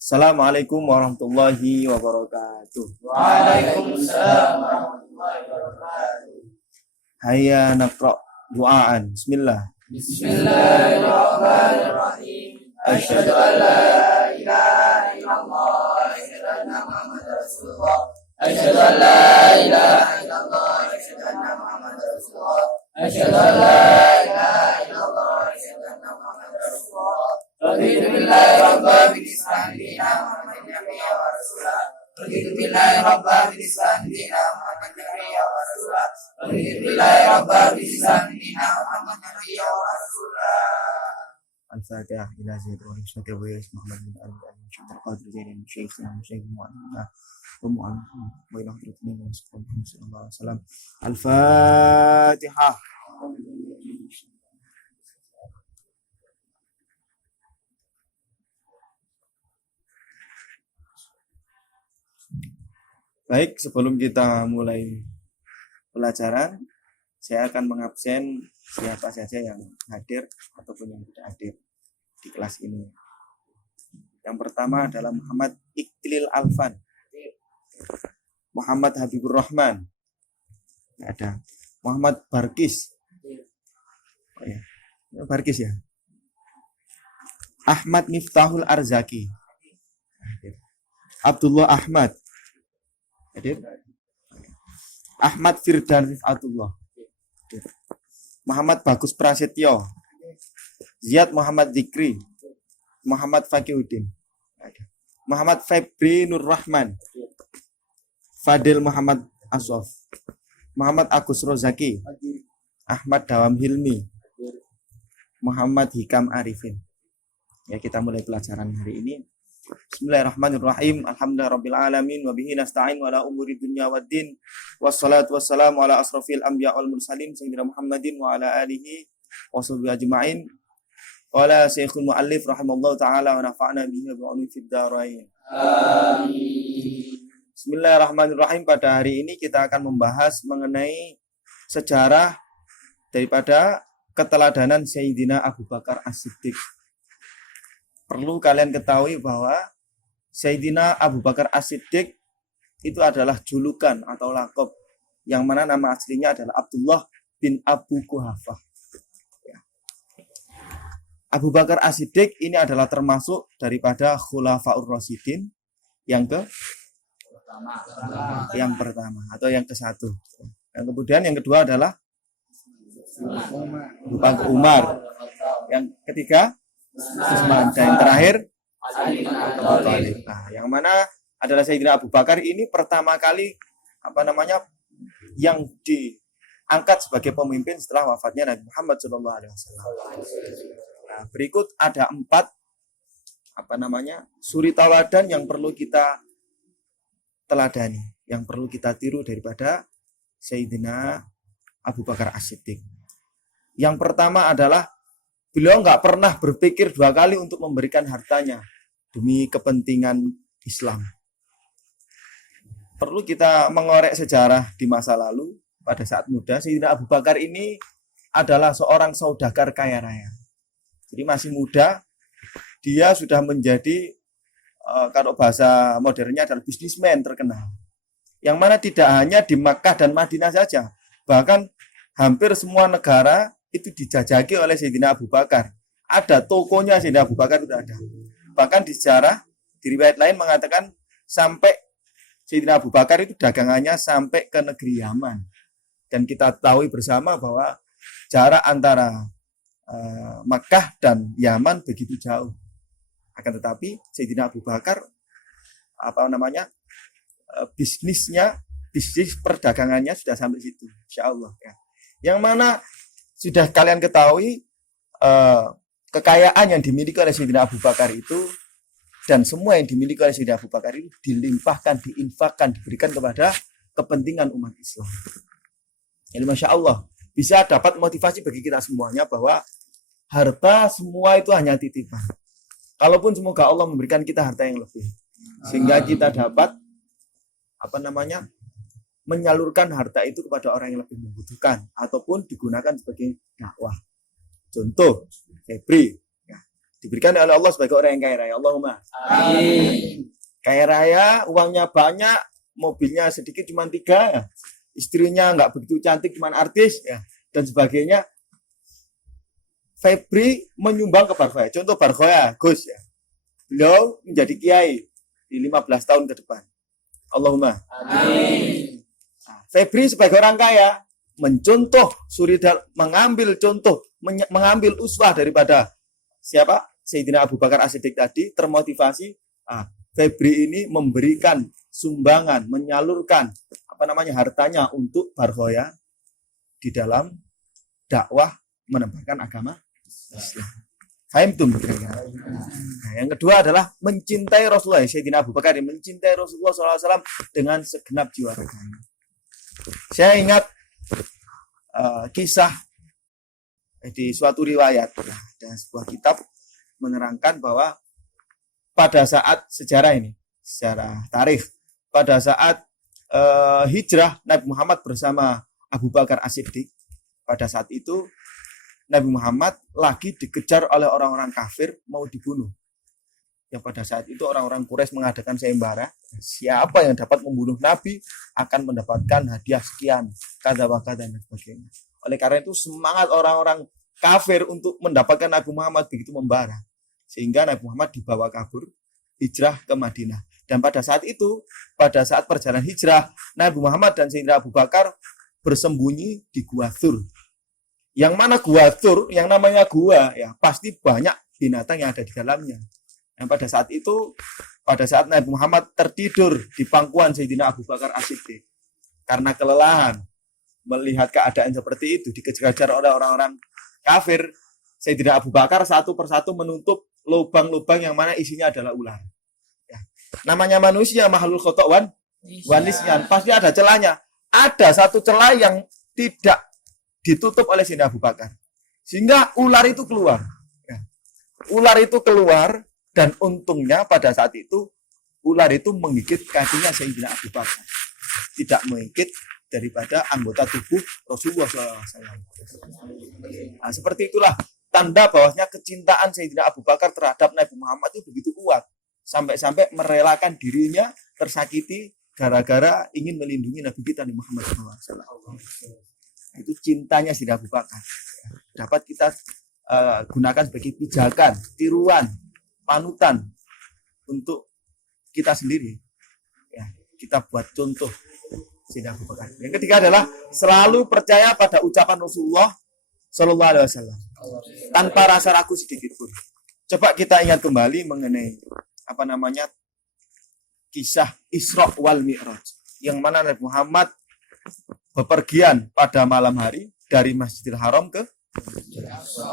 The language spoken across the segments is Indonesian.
Assalamualaikum warahmatullahi wabarakatuh. Waalaikumsalam warahmatullahi wabarakatuh. Hayya naqra du'aan. Bismillah. Bismillahirrahmanirrahim. Asyhadu an la ilaha illallah wa asyhadu anna Muhammadar Rasulullah. Asyhadu an la ilaha illallah wa asyhadu anna Muhammadar Rasulullah. Asyhadu an la ilaha illallah wa asyhadu anna Muhammadar Rasulullah. Raditu billahi rabban bil Islam dinan Muhammadin nabiyyan wa rasulah. Raditu billahi rabban bil Islam dinan Muhammadin nabiyyan wa rasulah. Raditu billahi rabban bil Islam dinan Muhammadin nabiyyan wa rasulah. Al-Fatihah ila sayyidina Muhammad Muhammad bin Al-Syaikhul Qadir Jailani Syekhna Syekh Muhammad wa ila hadratin Muhammad sallallahu alaihi wasallam. Al-Fatihah. Baik, sebelum kita mulai pelajaran, saya akan mengabsen siapa saja yang hadir ataupun yang tidak hadir di kelas ini. Yang pertama adalah Muhammad Iqlil Alfan, Muhammad Habibur Rahman, ada Muhammad Barkis, oh ya, Barkis ya, Ahmad Miftahul Arzaki, Abdullah Ahmad, hadir. Ahmad Firdan Rifatullah, Muhammad Bagus Prasetyo, Ziyad Muhammad Zikri, Muhammad Fakihuddin, Muhammad Febri Nur Rahman, Fadil Muhammad Asof, Muhammad Agus Rozaki, Ahmad Dawam Hilmi, Muhammad Hikam Arifin. Ya, kita mulai pelajaran hari ini. Bismillahirrahmanirrahim. Alhamdulillahirabbil alamin wa bihi nasta'in wa la umuri dunya waddin. Wassalatu wassalamu ala asrofil anbiya wal mursalin sayyidina Muhammadin wa ala alihi wa sahbihi ajma'in. Wa ala syekhul muallif rahimallahu taala wa nafa'na bihi wa bi'ulumi fid dharain. Amin. Bismillahirrahmanirrahim. Pada hari ini kita akan membahas mengenai sejarah daripada keteladanan Sayyidina Abu Bakar As-Siddiq. Perlu kalian ketahui bahwa Sayyidina Abu Bakar As-Siddiq itu adalah julukan atau laqab yang mana nama aslinya adalah Abdullah bin Abu Quhafah. Abu Bakar As-Siddiq ini adalah termasuk daripada Khulafaur Rasyidin yang pertama atau yang ke-1. Yang kemudian yang kedua adalah Abu Bakar Umar. Yang ketiga Utsman, dan yang terakhir Abu Thalib. Nah, yang mana adalah Sayyidina Abu Bakar ini pertama kali yang diangkat sebagai pemimpin setelah wafatnya Nabi Muhammad SAW. Nah, berikut ada 4 suri tauladan yang perlu kita teladani, yang perlu kita tiru daripada Sayyidina Abu Bakar As-Siddiq. Yang pertama adalah beliau nggak pernah berpikir 2 kali untuk memberikan hartanya demi kepentingan Islam. Perlu kita mengorek sejarah di masa lalu. Pada saat muda, Sayyidina Abu Bakar ini adalah seorang saudagar kaya raya. Jadi masih muda, dia sudah menjadi, kalau bahasa modernnya adalah bisnismen terkenal. Yang mana tidak hanya di Makkah dan Madinah saja, bahkan hampir semua negara itu dijajaki oleh Sayyidina Abu Bakar. Ada tokonya Sayyidina Abu Bakar sudah ada. Bahkan di sejarah, di riwayat lain mengatakan sampai Sayyidina Abu Bakar itu dagangannya sampai ke negeri Yaman. Dan kita tahu bersama bahwa jarak antara Makkah dan Yaman begitu jauh. Akan tetapi Sayyidina Abu Bakar bisnis perdagangannya sudah sampai situ, insyaallah ya. Yang mana sudah kalian ketahui kekayaan yang dimiliki oleh Sayyidina Abu Bakar itu, dan semua yang dimiliki oleh Sayyidina Abu Bakar itu dilimpahkan, diinfakkan, diberikan kepada kepentingan umat Islam. Jadi Masya Allah, bisa dapat motivasi bagi kita semuanya bahwa harta semua itu hanya titipan. Kalaupun semoga Allah memberikan kita harta yang lebih, sehingga kita dapat menyalurkan harta itu kepada orang yang lebih membutuhkan ataupun digunakan sebagai dakwah. Contoh, Febri. Diberikan oleh Allah sebagai orang yang kaya raya. Allahumma. Amin. Kaya raya, uangnya banyak, mobilnya sedikit cuma 3, ya. Istrinya nggak begitu cantik, cuma artis, ya, dan sebagainya. Febri menyumbang ke Barkhoya. Contoh Barkhoya, Gus, ya. Beliau menjadi kiai di 15 tahun ke depan. Allahumma. Amin. Nah, Febri sebagai orang kaya mencontoh mengambil contoh, mengambil uswah daripada siapa? Sayyidina Abu Bakar As-Siddiq tadi, termotivasi. Febri ini memberikan sumbangan, menyalurkan hartanya untuk Barkhoya di dalam dakwah menebarkan agama Islam. Fahim tuh. Nah, yang kedua adalah mencintai Rasulullah. Sayyidina Abu Bakar mencintai Rasulullah SAW dengan segenap jiwa raganya. Saya ingat kisah di suatu riwayat dan sebuah kitab menerangkan bahwa pada saat sejarah ini, sejarah tarikh, pada saat hijrah Nabi Muhammad bersama Abu Bakar As-Siddiq, pada saat itu Nabi Muhammad lagi dikejar oleh orang-orang kafir mau dibunuh. Yang pada saat itu orang-orang Quraisy mengadakan sayembara, siapa yang dapat membunuh Nabi akan mendapatkan hadiah sekian, kata-kata dan sebagainya. Oleh karena itu semangat orang-orang kafir untuk mendapatkan Nabi Muhammad begitu membara, sehingga Nabi Muhammad dibawa kabur, hijrah ke Madinah. Dan pada saat itu, pada saat perjalanan hijrah, Nabi Muhammad dan Sayyidina Abu Bakar bersembunyi di Gua Tsur. Yang mana Gua Tsur, yang namanya gua, ya pasti banyak binatang yang ada di dalamnya. Dan pada saat itu, pada saat Nabi Muhammad tertidur di pangkuan Sayyidina Abu Bakar As-Siddiq, karena kelelahan melihat keadaan seperti itu, dikejar-kejar oleh orang-orang kafir, Sayyidina Abu Bakar satu persatu menutup lubang-lubang yang mana isinya adalah ular. Ya. Namanya manusia, makhluk khotok wanisyan, pasti ada celahnya. Ada satu celah yang tidak ditutup oleh Sayyidina Abu Bakar, sehingga ular itu keluar. Ya. Ular itu keluar. Dan untungnya pada saat itu ular itu menggigit kakinya Sayyidina Abu Bakar, tidak menggigit daripada anggota tubuh Rasulullah SAW. Nah, seperti itulah tanda bahwasanya kecintaan Sayyidina Abu Bakar terhadap Nabi Muhammad itu begitu kuat, sampai-sampai merelakan dirinya tersakiti gara-gara ingin melindungi Nabi kita Nabi Muhammad SAW. Itu cintanya Sayyidina Abu Bakar. Dapat kita gunakan sebagai pijakan, tiruan, panutan untuk kita sendiri. Ya, kita buat contoh Sayyidina Abu Bakar. Yang ketiga adalah selalu percaya pada ucapan Rasulullah Shallallahu Alaihi Wasallam tanpa rasa ragu sedikit pun. Coba kita ingat kembali mengenai kisah Isra wal Mi'raj, yang mana Nabi Muhammad bepergian pada malam hari dari Masjidil Haram ke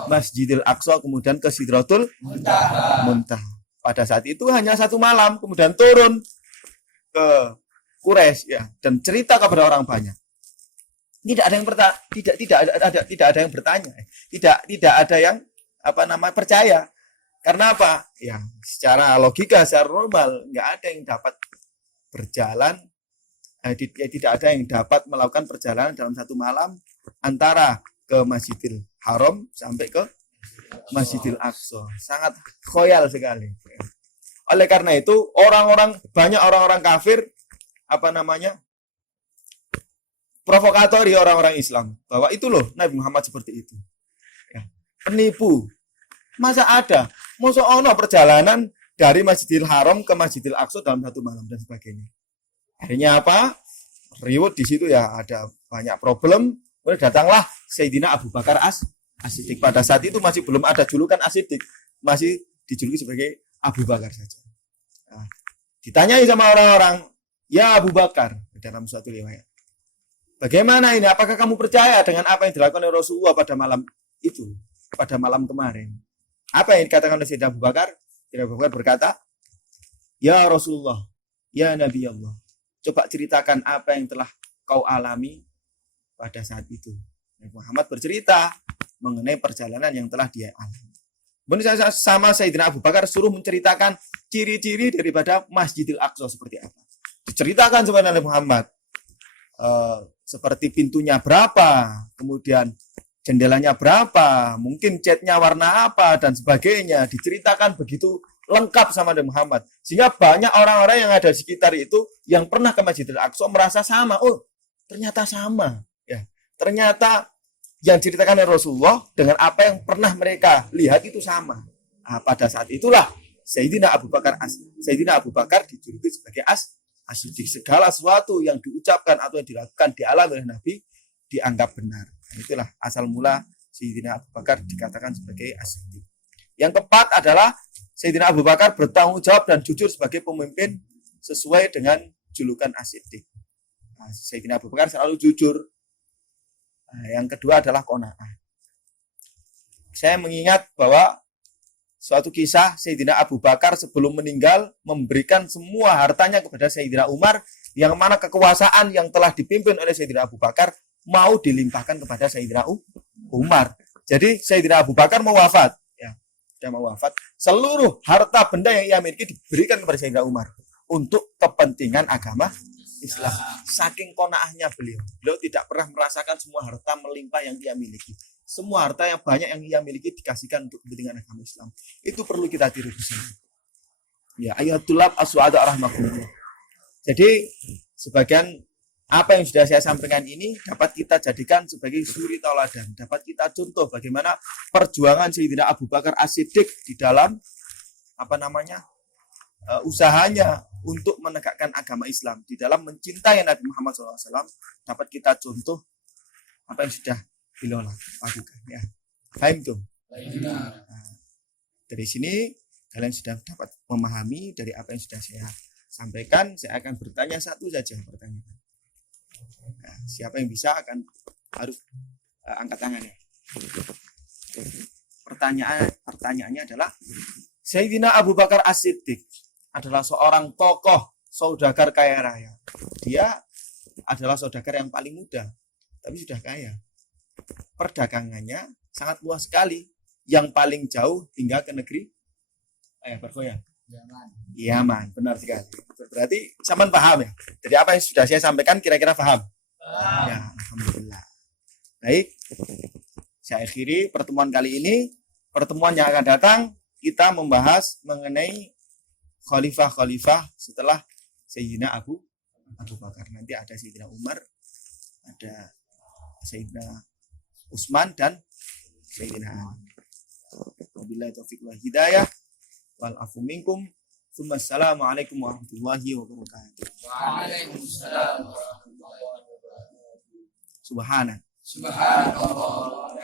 Masjidil Aqsa, kemudian ke Sidratul Muntaha. Pada saat itu hanya satu malam, kemudian turun ke Quraisy, ya, dan cerita kepada orang banyak. Tidak ada yang tidak ada yang bertanya, tidak ada yang percaya. Karena apa? Ya, secara logika, secara normal nggak ada yang dapat berjalan, tidak ada yang dapat melakukan perjalanan dalam satu malam antara ke Masjidil Haram sampai ke Masjidil Aqsa. Sangat khoyal sekali. Oleh karena itu, banyak orang-orang kafir provokatori orang-orang Islam bahwa itu loh Nabi Muhammad seperti itu. Ya. Penipu. Masa ada? Masa ono perjalanan dari Masjidil Haram ke Masjidil Aqsa dalam satu malam dan sebagainya. Akhirnya apa? Riwut di situ, ya, ada banyak problem. Kemudian datanglah Sayyidina Abu Bakar As-Siddiq. Pada saat itu masih belum ada julukan As-Siddiq, masih dijuluki sebagai Abu Bakar saja. Nah, ditanyai sama orang-orang, ya Abu Bakar, dalam suatu riwayat, bagaimana ini? Apakah kamu percaya dengan apa yang dilakukan oleh Rasulullah pada malam itu, pada malam kemarin? Apa yang dikatakan oleh Sayyidina Abu Bakar? Sayyidina Abu Bakar berkata, ya Rasulullah, ya Nabi Allah, coba ceritakan apa yang telah kau alami pada saat itu. Nabi Muhammad bercerita mengenai perjalanan yang telah dia alami. Kemudian sama Sayyidina Abu Bakar suruh menceritakan ciri-ciri daripada Masjidil Aqsa seperti apa. Diceritakan kepada Nabi Muhammad seperti pintunya berapa, kemudian jendelanya berapa, mungkin catnya warna apa dan sebagainya, diceritakan begitu lengkap sama Nabi Muhammad. Sehingga banyak orang-orang yang ada di sekitar itu yang pernah ke Masjidil Aqsa merasa sama. Oh, ternyata sama. Ya, ternyata yang diceritakan oleh Rasulullah dengan apa yang pernah mereka lihat itu sama. Nah, pada saat itulah Sayyidina Abu Bakar dijuluki sebagai As-Siddiq. Segala sesuatu yang diucapkan atau yang dilakukan dialami oleh Nabi dianggap benar. Itulah asal mula Sayyidina Abu Bakar dikatakan sebagai As-Siddiq. Yang keempat adalah Sayyidina Abu Bakar bertanggung jawab dan jujur sebagai pemimpin sesuai dengan julukan As-Siddiq. Nah, Sayyidina Abu Bakar selalu jujur. Nah, yang kedua adalah qanaah. Saya mengingat bahwa suatu kisah Sayyidina Abu Bakar sebelum meninggal memberikan semua hartanya kepada Sayyidina Umar, yang mana kekuasaan yang telah dipimpin oleh Sayyidina Abu Bakar mau dilimpahkan kepada Sayyidina Umar. Jadi Sayyidina Abu Bakar mau wafat, ya, sudah mau wafat. Seluruh harta benda yang ia miliki diberikan kepada Sayyidina Umar untuk kepentingan agama Islam. Saking qanaahnya beliau tidak pernah merasakan semua harta melimpah yang ia miliki. Semua harta yang banyak yang ia miliki dikasihkan untuk kepentingan agama Islam. Itu perlu kita tiru di sini. Ya, ayatullah as-su'ada rahmatullah. Jadi sebagian apa yang sudah saya sampaikan ini dapat kita jadikan sebagai suri tauladan, dapat kita contoh bagaimana perjuangan Sayyidina Abu Bakar As-Siddiq di dalam usahanya untuk menegakkan agama Islam, di dalam mencintai Nabi Muhammad SAW. Dapat kita contoh apa yang sudah beliau lakukan. Ya, paham tuh. Nah, dari sini kalian sudah dapat memahami dari apa yang sudah saya sampaikan. Saya akan bertanya satu saja pertanyaan. Nah, siapa yang bisa harus angkat tangannya. Pertanyaannya adalah Sayyidina Abu Bakar As-Siddiq adalah seorang tokoh saudagar kaya raya. Dia adalah saudagar yang paling muda, tapi sudah kaya. Perdagangannya sangat luas sekali, yang paling jauh hingga ke negeri bergoyang. Yaman, benar sekali. Berarti sampean paham ya? Jadi apa yang sudah saya sampaikan kira-kira paham? Ya, alhamdulillah. Baik, saya akhiri pertemuan kali ini. Pertemuan yang akan datang kita membahas mengenai khalifah-khalifah setelah Sayyidina Abu Bakar. Nanti ada Sayyidina Umar, ada Sayyidina Utsman dan Sayyidina Ali. Wabillahi taufiq wal hidayah. Wal afu minkum. Assalamualaikum warahmatullahi wabarakatuh. Waalaikumsalam warahmatullahi wabarakatuh. Subhanallah. Subhanallah.